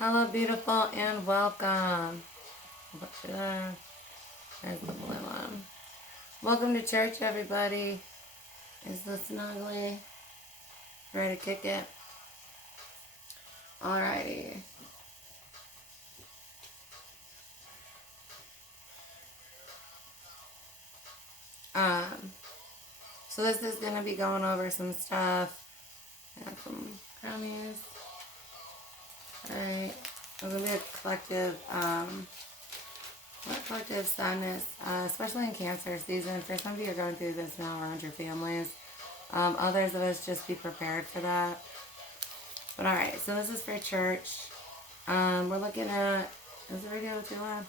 Hello, beautiful, and welcome. There's the blue one. Welcome to church, everybody. Is the Snuggly ready to kick it? Alrighty. So this is gonna be going over some stuff. I got some crummies. Alright. It's gonna be a collective sadness, especially in Cancer season. For some of you are going through this now around your families. Others of us just be prepared for that. But alright, so this is for church. We're looking at, is the radio too loud?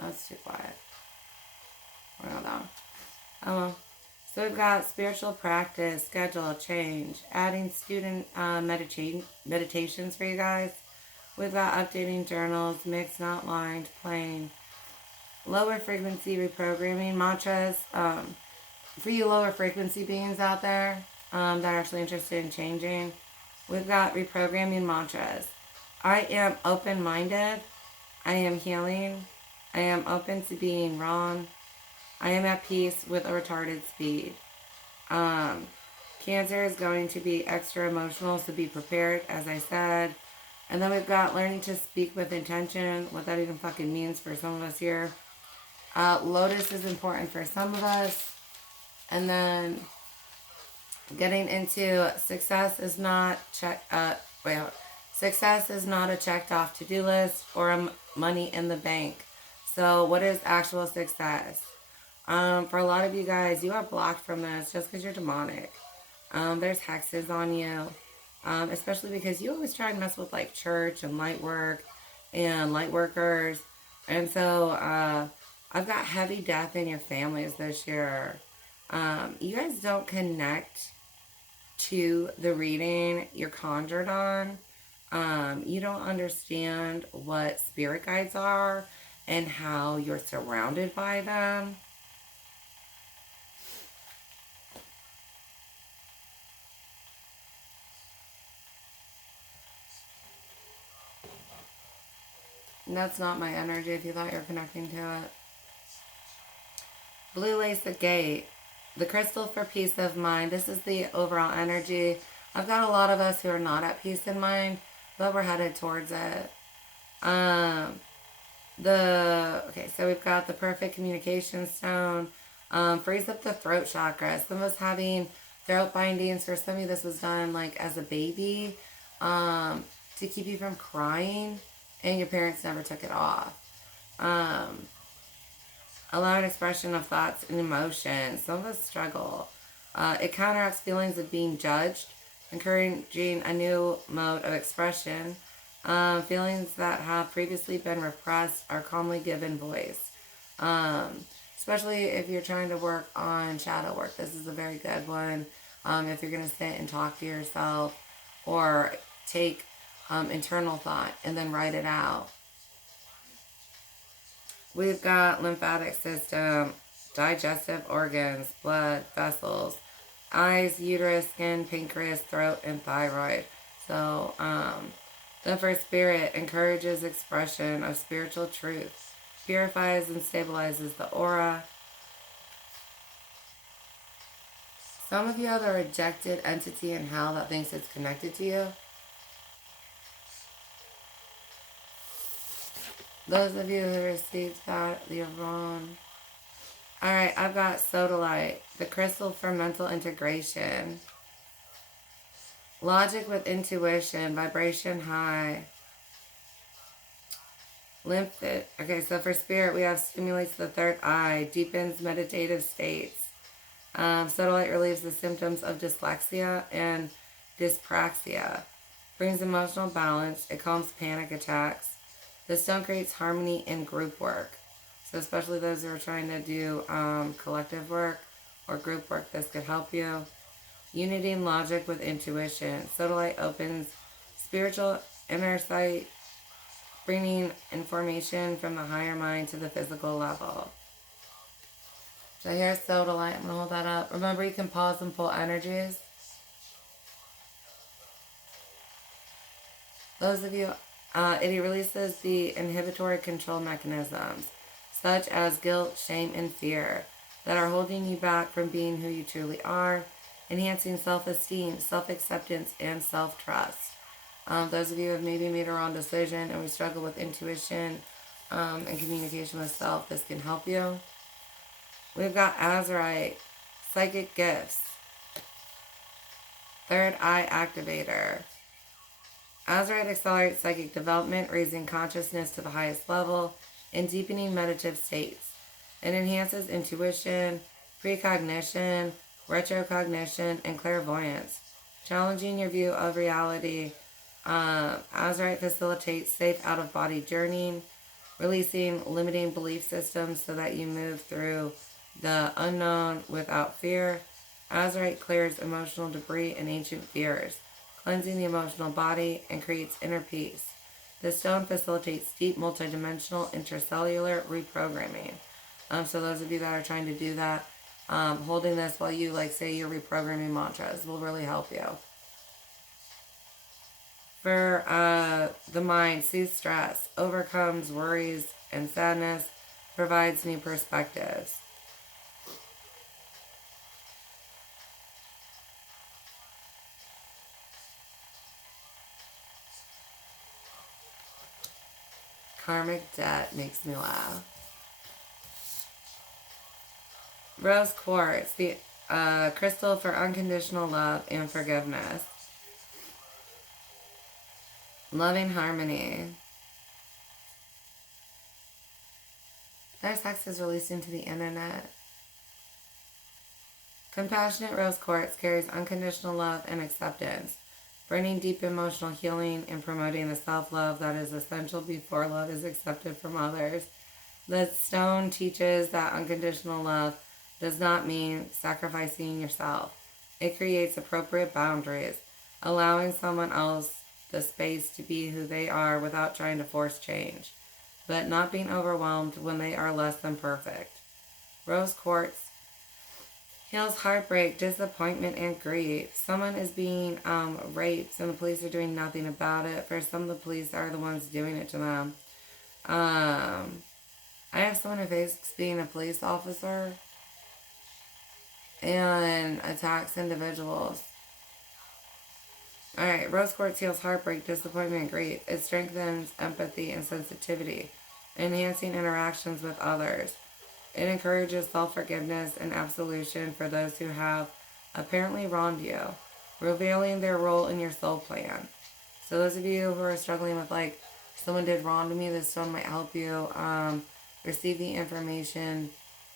Oh, it's too quiet. We're going down. So we've got spiritual practice, schedule change, adding student meditations for you guys. We've got updating journals, mixed, not lined, plain. Lower frequency reprogramming mantras. For you lower frequency beings out there that are actually interested in changing, we've got reprogramming mantras. I am open-minded. I am healing. I am open to being wrong. I am at peace with a retarded speed. Cancer is going to be extra emotional, so be prepared, as I said. And then we've got learning to speak with intention, what that even fucking means for some of us here. Lotus is important for some of us. And then getting into success is not success is not a checked off to-do list or money in the bank. So what is actual success? For a lot of you guys, you are blocked from this just because you're demonic. There's hexes on you, especially because you always try and mess with like church and light work and light workers. And so I've got heavy death in your families this year. You guys don't connect to the reading you're conjured on. You don't understand what spirit guides are and how you're surrounded by them. And that's not my energy if you thought you were connecting to it. Blue lace the gate. The crystal for peace of mind. This is the overall energy. I've got a lot of us who are not at peace in mind, but we're headed towards it. Okay, so we've got the perfect communication stone. Frees up the throat chakra. Some of us having throat bindings. For some of you, this was done like as a baby to keep you from crying, and your parents never took it off. Allow an expression of thoughts and emotions. Some of us struggle. It counteracts feelings of being judged, encouraging a new mode of expression. Feelings that have previously been repressed are calmly given voice. Especially if you're trying to work on shadow work. This is a very good one. If you're going to sit and talk to yourself or take internal thought and then write it out. We've got lymphatic system, digestive organs, blood, vessels, eyes, uterus, skin, pancreas, throat, and thyroid. So, the first spirit encourages expression of spiritual truth, purifies and stabilizes the aura. Some of you have a rejected entity in hell that thinks it's connected to you. Those of you who received that, you're wrong. Alright, I've got sodalite, the crystal for mental integration. Logic with intuition, vibration high. Lymphic. Okay, so for spirit, we have stimulates the third eye, deepens meditative states. Sodalite relieves the symptoms of dyslexia and dyspraxia. Brings emotional balance. It calms panic attacks. The stone creates harmony in group work. So especially those who are trying to do collective work or group work, this could help you. Unity and logic with intuition. Sodalite opens spiritual inner sight, bringing information from the higher mind to the physical level. So here's sodalite. I'm going to hold that up. Remember, you can pause and pull energies. Those of you, it releases the inhibitory control mechanisms, such as guilt, shame, and fear, that are holding you back from being who you truly are, enhancing self-esteem, self-acceptance, and self-trust. Those of you who have maybe made a wrong decision and we struggle with intuition and communication with self, this can help you. We've got Azurite, psychic gifts, third eye activator. Azurite accelerates psychic development, raising consciousness to the highest level and deepening meditative states. It enhances intuition, precognition, retrocognition, and clairvoyance, challenging your view of reality. Azurite facilitates safe out-of-body journeying, releasing limiting belief systems so that you move through the unknown without fear. Azurite clears emotional debris and ancient fears, cleansing the emotional body and creates inner peace. The stone facilitates deep, multidimensional, intercellular reprogramming. So those of you that are trying to do that, holding this while you say your reprogramming mantras will really help you. For the mind, soothes stress, overcomes worries and sadness, provides new perspectives. Karmic debt makes me laugh. Rose quartz, the crystal for unconditional love and forgiveness. Loving harmony. Their sex is released into the internet. Compassionate rose quartz carries unconditional love and acceptance, bringing deep emotional healing and promoting the self-love that is essential before love is accepted from others. The stone teaches that unconditional love does not mean sacrificing yourself. It creates appropriate boundaries, allowing someone else the space to be who they are without trying to force change, but not being overwhelmed when they are less than perfect. Rose quartz heals heartbreak, disappointment, and grief. Someone is being raped and the police are doing nothing about it. For some, the police are the ones doing it to them. I have someone who faces being a police officer and attacks individuals. Alright, rose quartz heals heartbreak, disappointment, and grief. It strengthens empathy and sensitivity, enhancing interactions with others. It encourages self-forgiveness and absolution for those who have apparently wronged you, revealing their role in your soul plan. So those of you who are struggling with someone did wrong to me, this stone might help you receive the information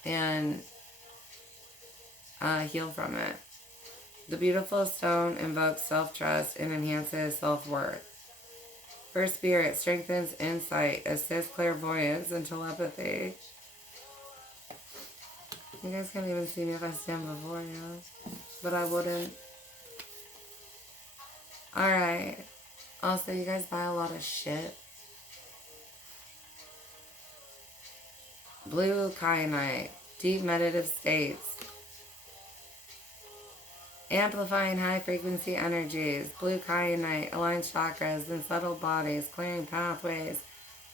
and heal from it. The beautiful stone invokes self-trust and enhances self-worth. For spirit, strengthens insight, assists clairvoyance and telepathy. You guys can't even see me if I stand before you, but I wouldn't. Alright. Also, you guys buy a lot of shit. Blue kyanite, deep meditative states. Amplifying high-frequency energies. Blue kyanite aligns chakras and subtle bodies, clearing pathways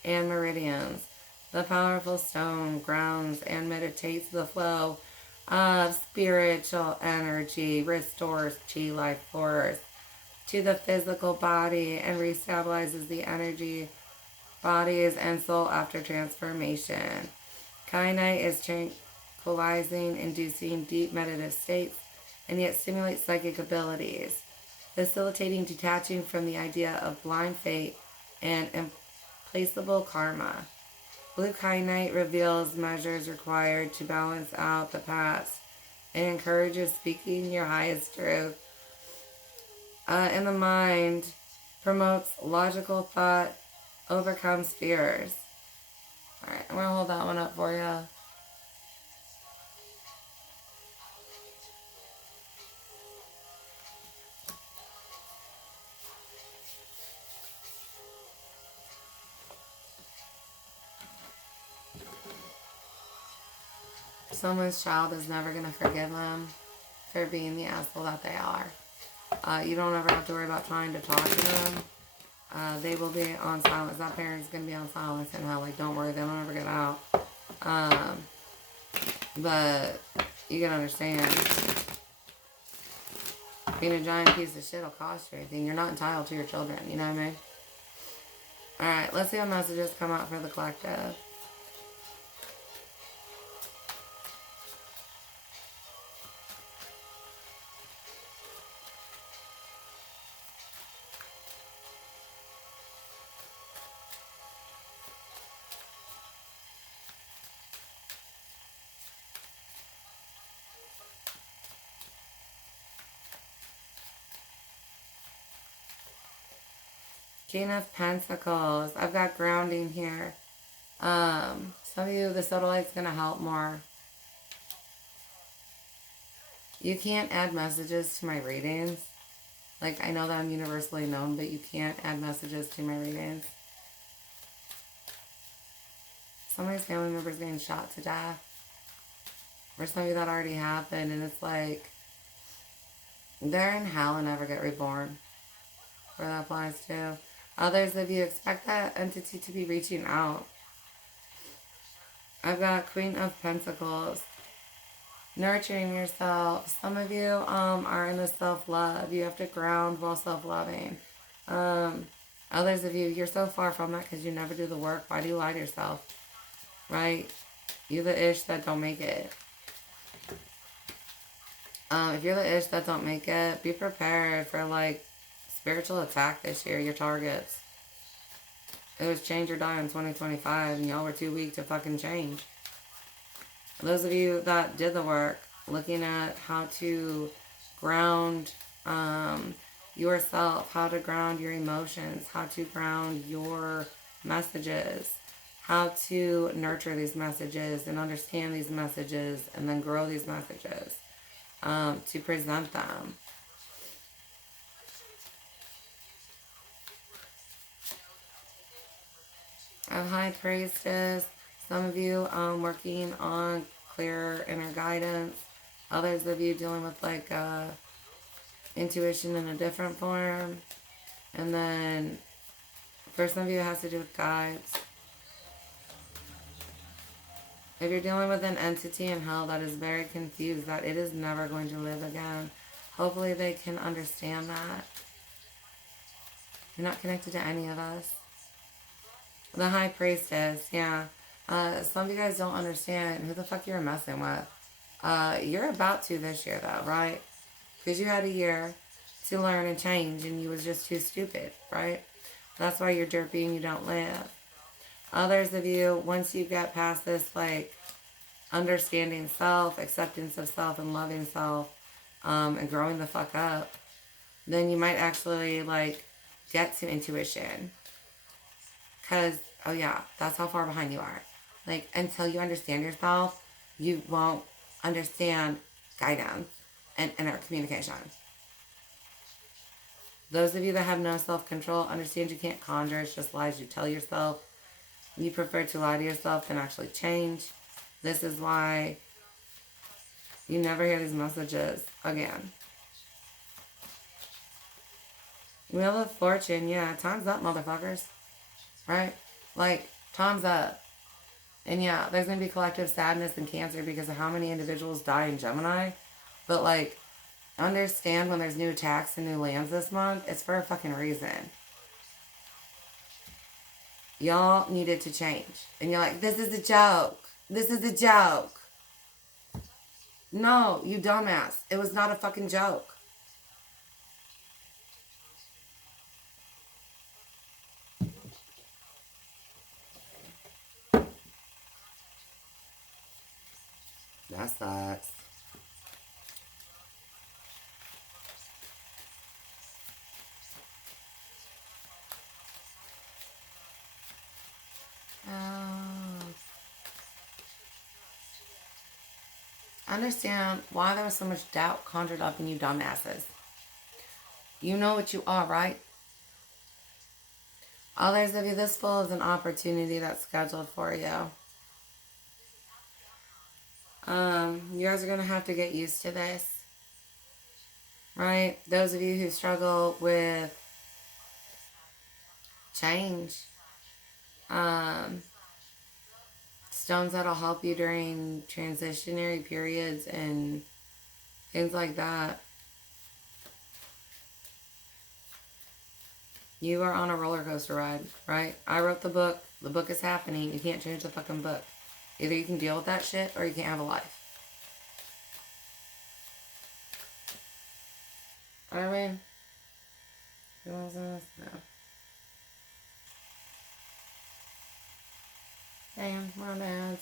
and meridians. The powerful stone grounds and meditates the flow of spiritual energy, restores chi life force to the physical body, and restabilizes the energy, bodies, and soul after transformation. Kyanite is tranquilizing, inducing deep meditative states, and yet stimulates psychic abilities, facilitating detaching from the idea of blind fate and implacable karma. Blue kyanite reveals measures required to balance out the past and encourages speaking your highest truth. In the mind, promotes logical thought, overcomes fears. Alright, I'm going to hold that one up for you. Someone's child is never going to forgive them for being the asshole that they are. You don't ever have to worry about trying to talk to them. They will be on silence. That parent's going to be on silence and how, like, don't worry, they'll never get out. But you can understand, being a giant piece of shit will cost you anything. You're not entitled to your children, you know what I mean? Alright, let's see what messages come out for the collective. King of Pentacles. I've got grounding here. Some of you, the Sodalite's going to help more. You can't add messages to my readings. Like, I know that I'm universally known, but you can't add messages to my readings. Somebody's family member's getting shot to death. Or some of you that already happened, and it's like, they're in hell and never get reborn. Where that applies to. Others of you, expect that entity to be reaching out. I've got Queen of Pentacles. Nurturing yourself. Some of you are in the self-love. You have to ground while self-loving. Others of you, you're so far from that because you never do the work. Why do you lie to yourself? Right? You're the ish that don't make it. If you're the ish that don't make it, be prepared for, like, spiritual attack this year, your targets. It was change or die in 2025, and y'all were too weak to fucking change. Those of you that did the work, looking at how to ground yourself, how to ground your emotions, how to ground your messages, how to nurture these messages and understand these messages and then grow these messages to present them. A High Priestess. Some of you working on clear inner guidance. Others of you dealing with, like, intuition in a different form. And then for some of you it has to do with guides. If you're dealing with an entity in hell that is very confused that it is never going to live again, hopefully they can understand that. You're not connected to any of us. The High Priestess, yeah. Some of you guys don't understand who the fuck you're messing with. You're about to this year, though, right? Because you had a year to learn and change, and you was just too stupid, right? That's why you're derpy and you don't live. Others of you, once you get past this, like, understanding self, acceptance of self, and loving self, and growing the fuck up, then you might actually, like, get to intuition. Because, oh yeah, that's how far behind you are. Like, until you understand yourself, you won't understand guidance and inner communication. Those of you that have no self-control, understand you can't conjure. It's just lies you tell yourself. You prefer to lie to yourself than actually change. This is why you never hear these messages again. Wheel of Fortune, yeah, time's up, motherfuckers. Right? Like, time's up. And yeah, there's going to be collective sadness and cancer because of how many individuals die in Gemini. But, like, understand when there's new attacks and new lands this month, it's for a fucking reason. Y'all needed to change. And you're like, this is a joke. This is a joke. No, you dumbass. It was not a fucking joke. That sucks. Understand why there was so much doubt conjured up in you dumbasses. You know what you are, right? Others of you, this full is an opportunity that's scheduled for you. You guys are going to have to get used to this. Right? Those of you who struggle with change. Stones that'll help you during transitionary periods and things like that. You are on a roller coaster ride, right? I wrote the book. The book is happening. You can't change the fucking book. Either you can deal with that shit or you can't have a life. You know what I mean? You want this? No. Damn, my bad.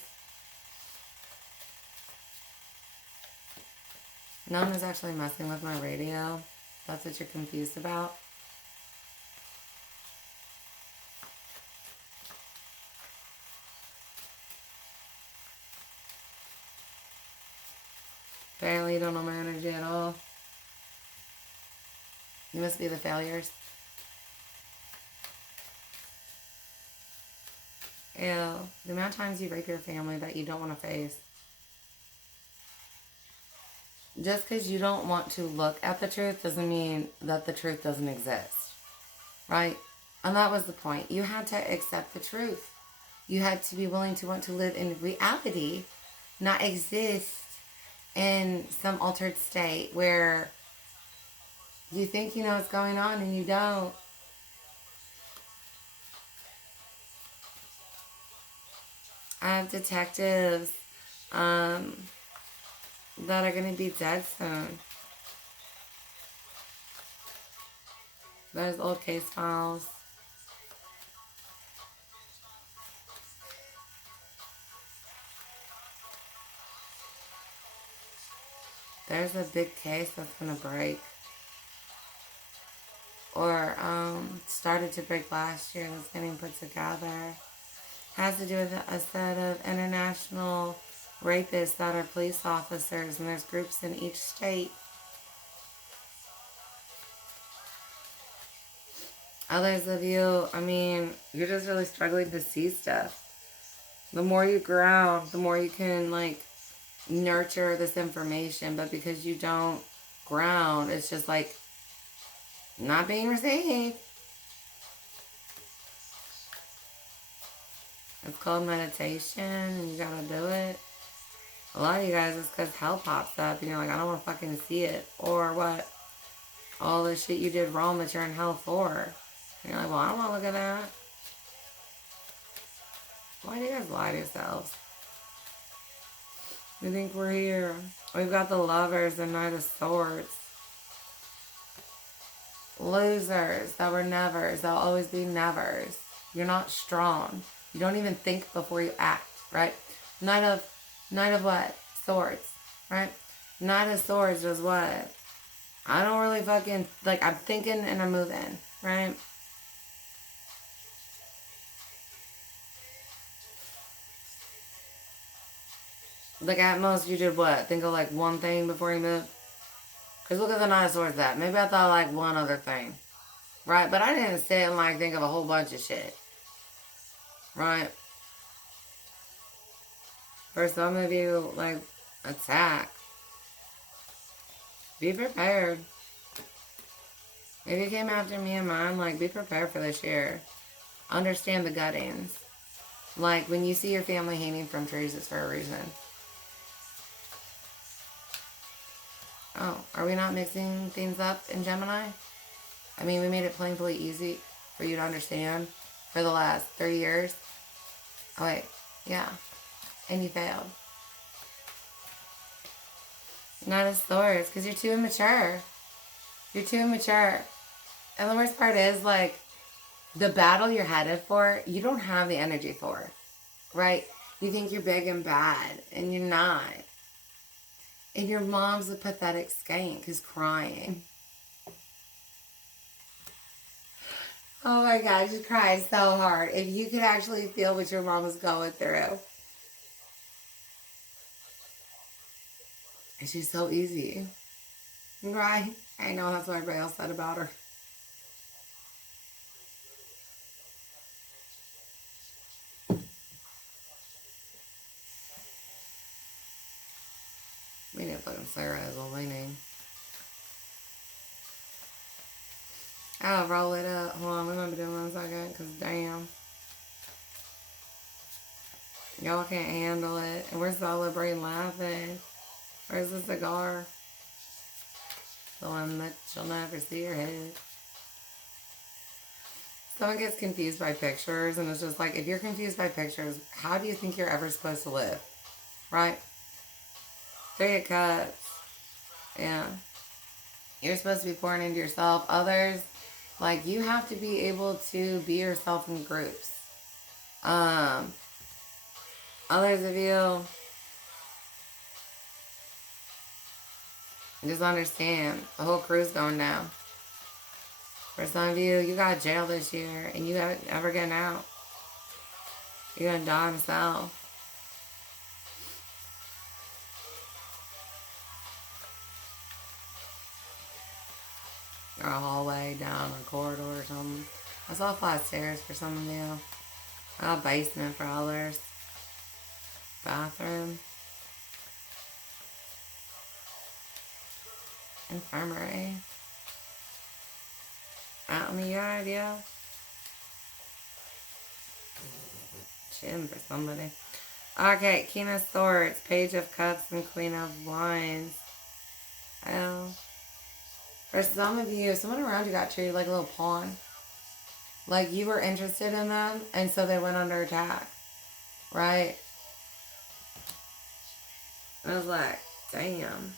No one is actually messing with my radio. That's what you're confused about. Apparently you don't know my energy at all. You must be the failures. Ew. The amount of times you rape your family that you don't want to face. Just because you don't want to look at the truth doesn't mean that the truth doesn't exist. Right? And that was the point. You had to accept the truth. You had to be willing to want to live in reality, not exist in some altered state where you think you know what's going on and you don't. I have detectives that are going to be dead soon. There's old case files. There's a big case that's going to break. Or started to break last year that's getting put together. Has to do with a set of international rapists that are police officers, and there's groups in each state. Others of you, I mean, you're just really struggling to see stuff. The more you ground, the more you can, like, nurture this information. But because you don't ground, it's just, like, not being received. It's called meditation, and you gotta do it. A lot of you guys, it's because hell pops up, and you're like, I don't want to fucking see it. Or what? All the shit you did wrong that you're in hell for. And you're like, well, I don't want to look at that. Why do you guys lie to yourselves? We think we're here. We've got the Lovers, the Knight of Swords. Losers that were nevers. They'll always be nevers. You're not strong. You don't even think before you act, right? Knight of what? Swords, right? Knight of Swords does what? I don't really fucking, like, I'm thinking and I'm moving, right? Like, at most, you did what? Think of, like, one thing before you moved? Because look at the Knight of Swords that. Maybe I thought, like, one other thing. Right? But I didn't sit and, like, think of a whole bunch of shit. Right? For some of you, like, attack. Be prepared. If you came after me and mine, like, be prepared for this year. Understand the guttings. Like, when you see your family hanging from trees, it's for a reason. Oh, are we not mixing things up in Gemini? I mean, we made it plainly easy for you to understand for the last 3 years. Oh, wait. Yeah. And you failed. Not as Swords, because you're too immature. You're too immature. And the worst part is, like, the battle you're headed for, you don't have the energy for. Right? You think you're big and bad, and you're not. And your mom's a pathetic skank who's crying. Oh my God, she cries so hard. If you could actually feel what your mom was going through. And she's so easy. Right? I know that's what everybody else said about her. We need fucking Sarah as a name. I'll roll it up. Hold on, we might be doing 1 second, because damn. Y'all can't handle it. And where's the olive brain laughing? Where's the cigar? The one that you'll never see your head. Someone gets confused by pictures, and it's just like, if you're confused by pictures, how do you think you're ever supposed to live? Right? 3 of Cups. Yeah. You're supposed to be pouring into yourself. Others, like, you have to be able to be yourself in groups. Others of you, just understand, the whole crew's going down. For some of you, you got jail this year, and you haven't ever getting out. You're gonna die himself. Or a hallway down a corridor or something. I saw flat stairs for some of you. A basement for others. Bathroom. Infirmary. Out in the yard, yeah. Gym for somebody. Okay, King of Swords, Page of Cups, and Queen of Wands. Well, for some of you, someone around you got treated like a little pawn. Like you were interested in them, and so they went under attack. Right? And I was like, damn.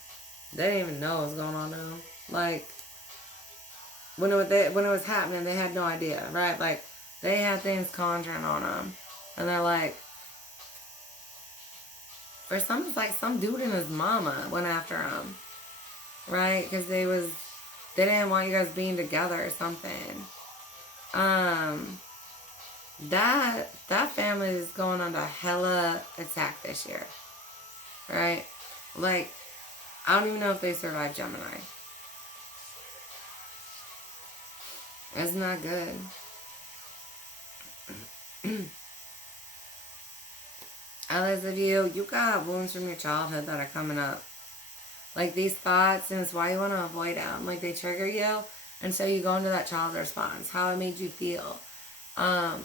They didn't even know what was going on now. Like, when it was happening, they had no idea, right? Like, they had things conjuring on them. And they're like, for some, it's like some dude and his mama went after him. Right? Because they didn't want you guys being together or something. That family is going under hella attack this year. Right? Like, I don't even know if they survived Gemini. That's not good. Others of you, you got wounds from your childhood that are coming up. Like these thoughts, and it's why you want to avoid them. Like they trigger you, and so you go into that child response, how it made you feel. And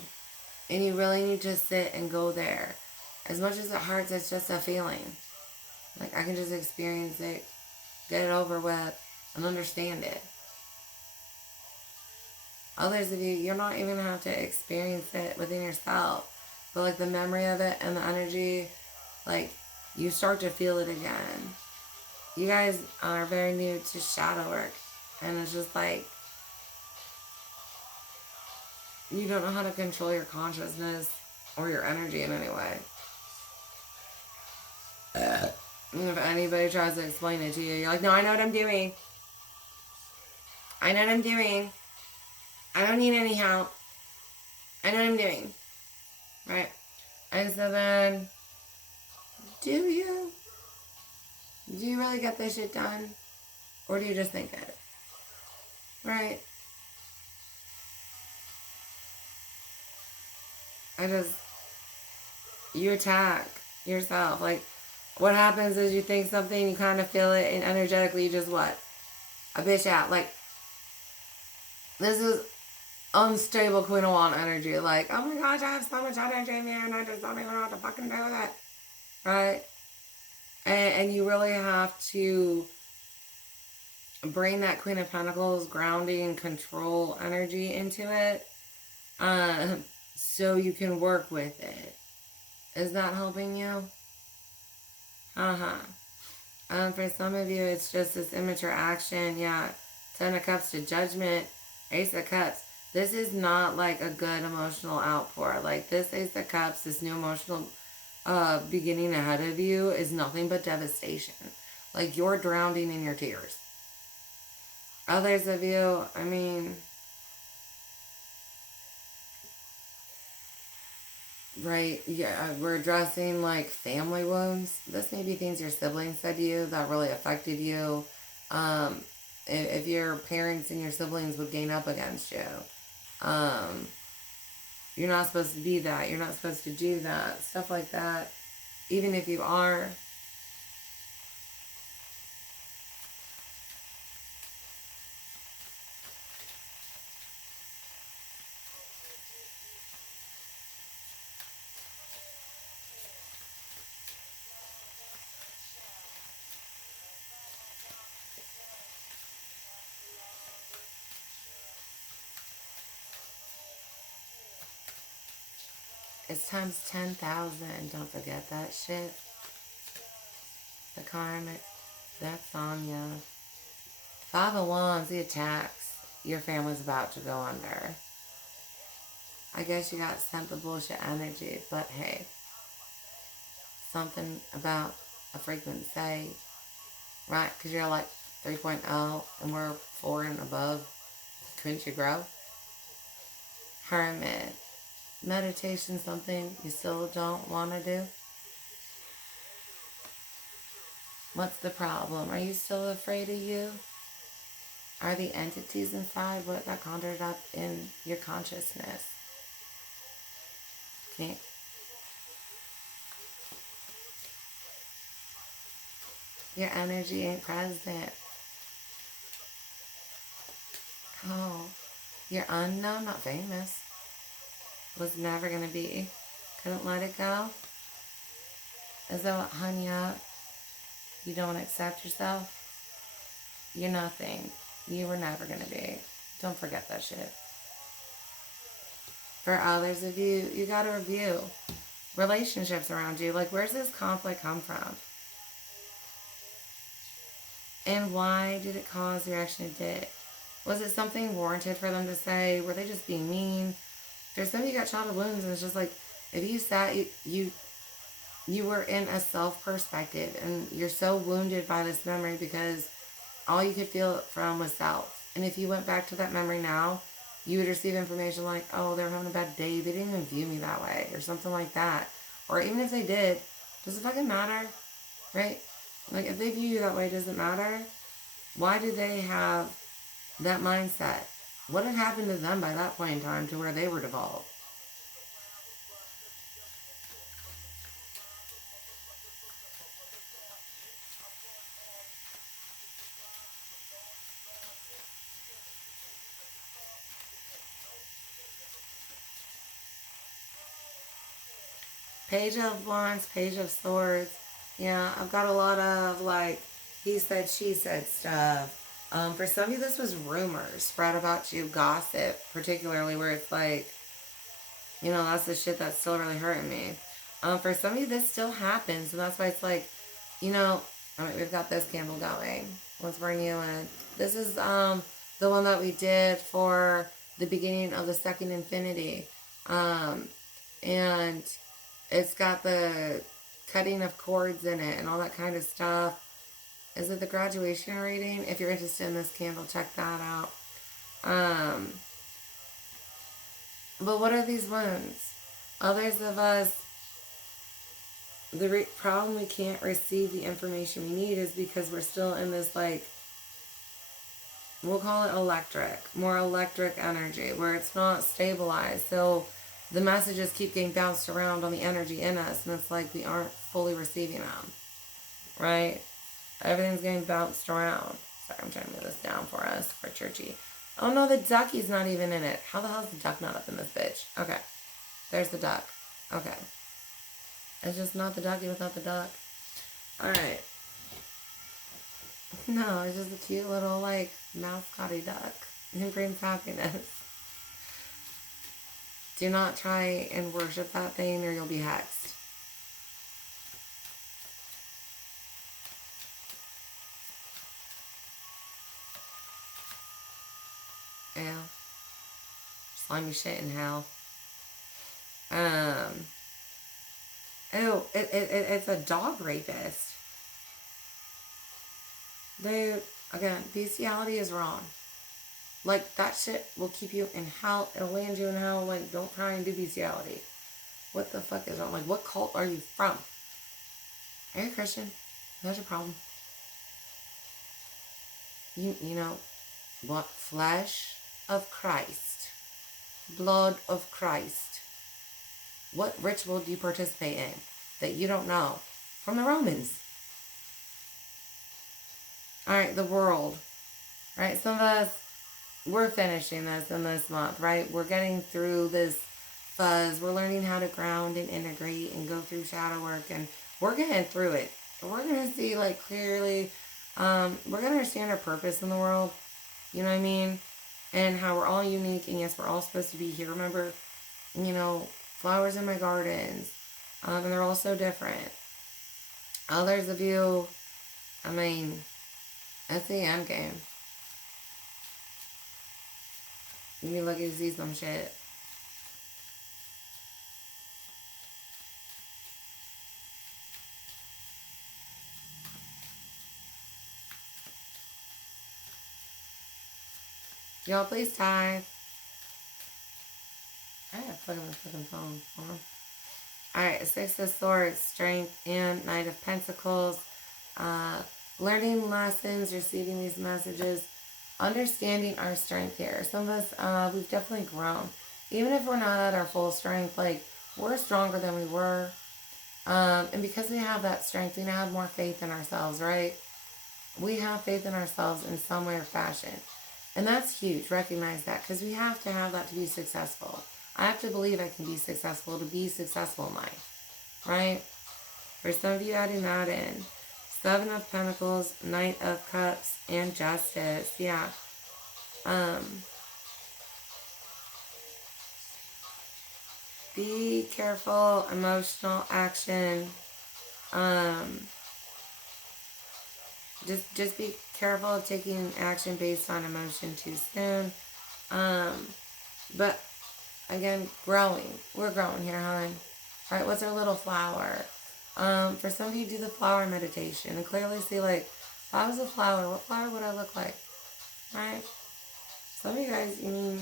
you really need to sit and go there. As much as it hurts, it's just a feeling. Like I can just experience it, get it over with, and understand it. Others of you, you're not even going to have to experience it within yourself. But like the memory of it and the energy, like you start to feel it again. You guys are very new to shadow work. And it's just like, you don't know how to control your consciousness or your energy in any way. And if anybody tries to explain it to you, you're like, no, I know what I'm doing. I know what I'm doing. I don't need any help. I know what I'm doing. Right? And so then, do you? Do you really get this shit done? Or do you just think it? Right? You attack yourself. Like, what happens is you think something, you kind of feel it, and energetically you just what? A bitch out. Like, this is unstable Queen of Wands energy. Like, oh my gosh, I have so much energy in there, and I just don't even know what to fucking do with it. Right? And you really have to bring that Queen of Pentacles, grounding, control energy into it. So you can work with it. Is that helping you? For some of you, it's just this immature action. Yeah. 10 of Cups to Judgment. Ace of Cups. This is not like a good emotional outpour. Like this Ace of Cups, this new emotional beginning ahead of you is nothing but devastation. Like you're drowning in your tears. Others of you, I mean, right, yeah, we're addressing like family wounds. This may be things your siblings said to you that really affected you. If your parents and your siblings would gain up against you. You're not supposed to be that. You're not supposed to do that. Stuff like that. Even if you are. It's times 10,000. Don't forget that shit. The karmic. That's on ya. Five of Wands, the attacks. Your family's about to go under. I guess you got sent the bullshit energy, but hey. Something about a frequency, right? Because you're like 3.0 and we're 4 and above. Couldn't you grow? Hermit. Meditation, something you still don't want to do? What's the problem? Are you still afraid of you? Are the entities inside what got conjured up in your consciousness? Okay. Your energy ain't present. Oh, you're unknown, not famous. Was never gonna be. Couldn't let it go. Is that what hung you up? You don't accept yourself? You're nothing. You were never gonna be. Don't forget that shit. For others of you, you gotta review relationships around you. Like, where's this conflict come from? And why did it cause the reaction it did? Was it something warranted for them to say? Were they just being mean? There's some of you got childhood wounds, and it's just like, if you sat, you were in a self perspective, and you're so wounded by this memory because all you could feel it from was self. And if you went back to that memory now, you would receive information like, oh, they were having a bad day. They didn't even view me that way, or something like that. Or even if they did, does it fucking matter? Right? Like, if they view you that way, does it matter? Why do they have that mindset? What had happened to them by that point in time to where they were devolved? Page of Wands, Page of Swords. Yeah, I've got a lot of, like, he said, she said stuff. For some of you, this was rumors spread about you, gossip, particularly where it's like, you know, that's the shit that's still really hurting me. For some of you, this still happens, and that's why it's like, you know, all right, we've got this candle going. Let's bring you in. This is the one that we did for the beginning of the second infinity. And it's got the cutting of cords in it and all that kind of stuff. Is it the graduation reading? If you're interested in this candle, check that out. But what are these wounds? Others of us, the problem we can't receive the information we need is because we're still in this, like, we'll call it more electric energy, where it's not stabilized. So the messages keep getting bounced around on the energy in us, and it's like we aren't fully receiving them, right? Everything's getting bounced around. Sorry, I'm trying to move this down for us, for churchy. Oh no, the ducky's not even in it. How the hell is the duck not up in this bitch? Okay, there's the duck. Okay. It's just not the ducky without the duck. Alright. No, it's just a cute little, like, mascotty duck. It brings happiness. Do not try and worship that thing or you'll be hexed. Yeah. Slimy shit in hell. Oh, it's a dog rapist. Dude, again, bestiality is wrong. Like, that shit will keep you in hell. It'll land you in hell. Like, don't try and do bestiality. What the fuck is wrong? Like, what cult are you from? Are you a Christian? That's your problem. You know, what? Flesh of Christ. Blood of Christ. What ritual do you participate in that you don't know? From the Romans. Alright, the world. Right, some of us, we're finishing this in this month, right? We're getting through this fuzz. We're learning how to ground and integrate and go through shadow work, and we're getting through it. We're going to see, like, clearly, we're going to understand our purpose in the world, you know what I mean? And how we're all unique, and yes, we're all supposed to be here. Remember, you know, flowers in my gardens. And they're all so different. Others of you, I mean, that's the end game. You'd be lucky to see some shit. Y'all, please tithe. I gotta plug in my fucking phone. Hold on. Alright, Six of Swords, Strength, and Knight of Pentacles. Learning lessons, receiving these messages, understanding our strength here. Some of us, we've definitely grown. Even if we're not at our full strength, like, we're stronger than we were. And because we have that strength, we now have more faith in ourselves, right? We have faith in ourselves in some way or fashion. And that's huge. Recognize that, because we have to have that to be successful. I have to believe I can be successful to be successful in life, right? For some of you adding that in, Seven of Pentacles, Knight of Cups, and Justice. Yeah. Be careful, emotional action. Just be careful of taking action based on emotion too soon. But again, growing. We're growing here, hon. Right? What's our little flower? For some of you, do the flower meditation and clearly see, like, if I was a flower, what flower would I look like? Right? Some of you guys, you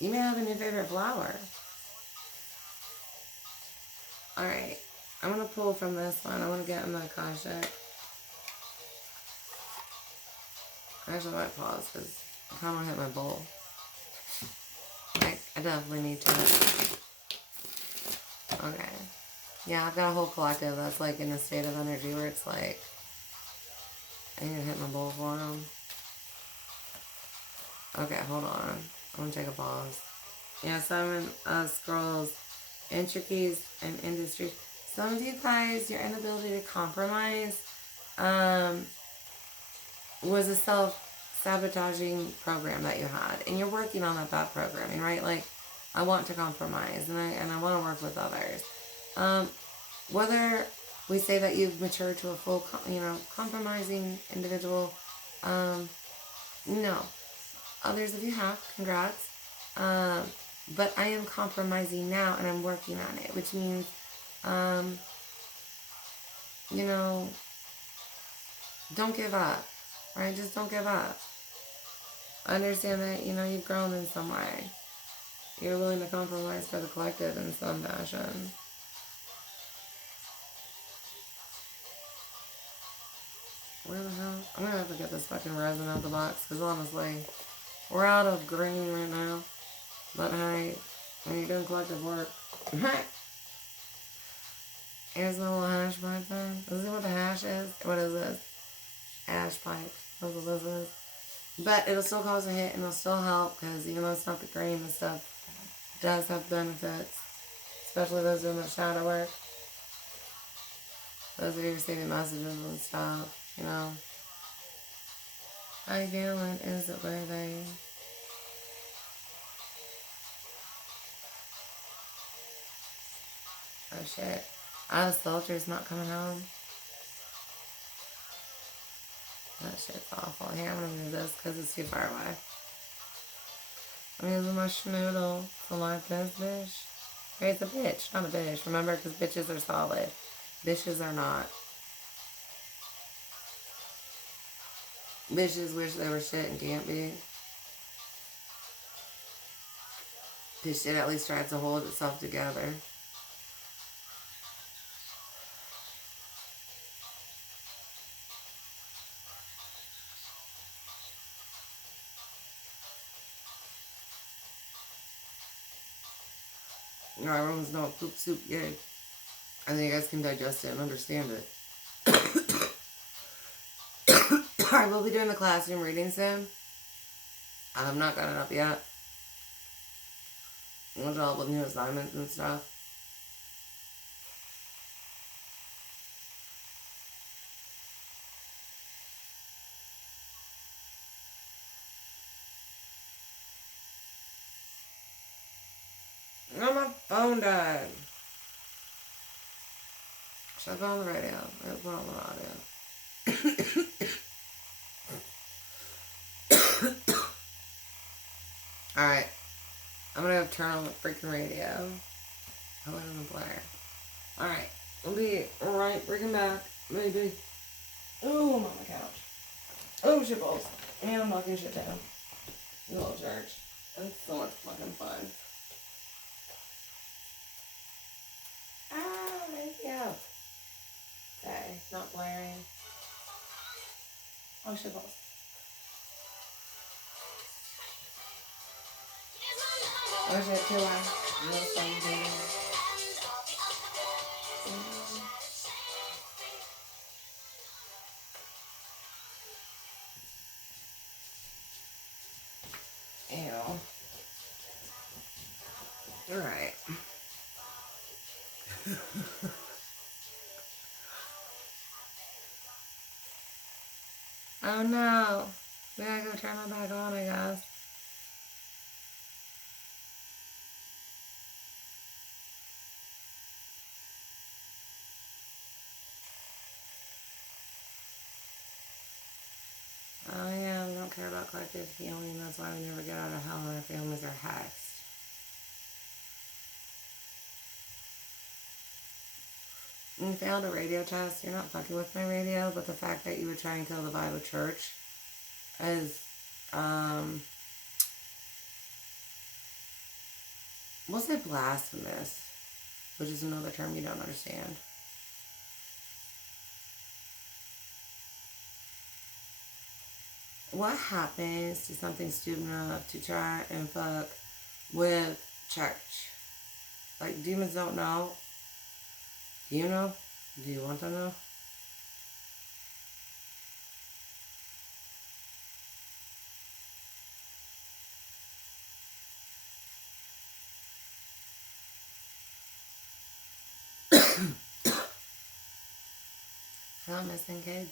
may have a new favorite flower. Alright. I'm going to pull from this one. I want to get in the CashApp. Actually, I might pause because I kind of want to hit my bowl. Like, I definitely need to. Okay. Yeah, I've got a whole collective that's like in a state of energy where it's like, I need to hit my bowl for them. Okay, hold on. I'm going to take a pause. Yeah, Seven of Scrolls, Intricacies and Industries. Some of you guys, your inability to compromise was a self-sabotaging program that you had. And you're working on that programming, right? Like, I want to compromise and I want to work with others. Whether we say that you've matured to a full, compromising individual, no. Others of you have, congrats. But I am compromising now and I'm working on it, which means, don't give up, right? Just don't give up. Understand that, you've grown in some way. You're willing to compromise for the collective in some fashion. Where the hell? I'm gonna have to get this fucking resin out of the box, because honestly, we're out of green right now. But hey, when you're doing collective work, here's the little hash pipe thing. This is what the hash is. What is this? Ash pipe. That's what this is. But it'll still cause a hit and it'll still help, because even though it's not the green, this stuff does have benefits. Especially those doing the shadow work. Those of you receiving messages and stuff, How you feeling? Is it worthy? Oh shit. The soldier's not coming home. That shit's awful. Here, I'm gonna move this because it's too far away. I'm using my schnoodle to like this bitch. Hey, it's a bitch, not a bitch. Remember, because bitches are solid. Bitches are not. Bitches wish they were shit and can't be. This shit at least tries to hold itself together. Everyone's not poop soup, yay. I think you guys can digest it and understand it. Alright, we'll be doing the classroom reading soon. I have not gotten it up yet. We'll help with new assignments and stuff. No, my phone died. Should I put on the radio? Or put on the audio? Alright. I'm gonna turn on the freaking radio. I want to blare. Alright. We'll be right freaking back. Maybe. Ooh, I'm on the couch. Oh, shit balls. And I'm knocking shit down. You little church. That's so much fucking fun. Ah, thank you. Okay, not blaring. Oh, shit balls. Oh, shit, too loud. No fun doing. Ew. Alright. Oh no. We gotta go turn it back on, I guess. Oh yeah, we don't care about collective healing. That's why we never get out of hell and our families are hexed. You failed a radio test. You're not fucking with my radio, but the fact that you would try and kill the Bible Church is, we'll say blasphemous, which is another term you don't understand. What happens to something stupid enough to try and fuck with church? Like, demons don't know. Do you know? Do you want to know? Hello, missing kids.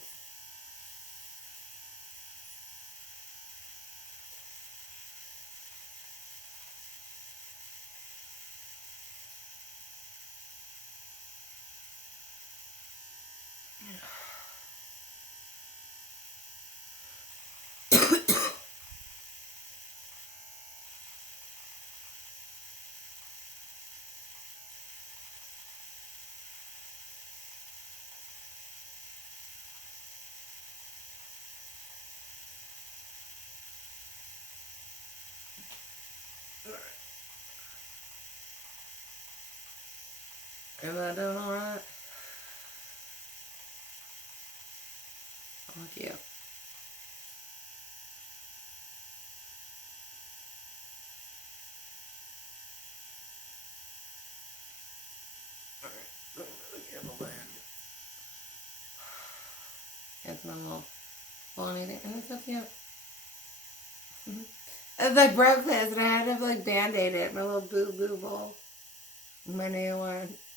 Am I doing alright? Fuck you. Alright, look at the candle there. It's my little bunny thing, and it's so cute. I like broke this, and I had to like band-aid it. My little boo boo bowl. My new one.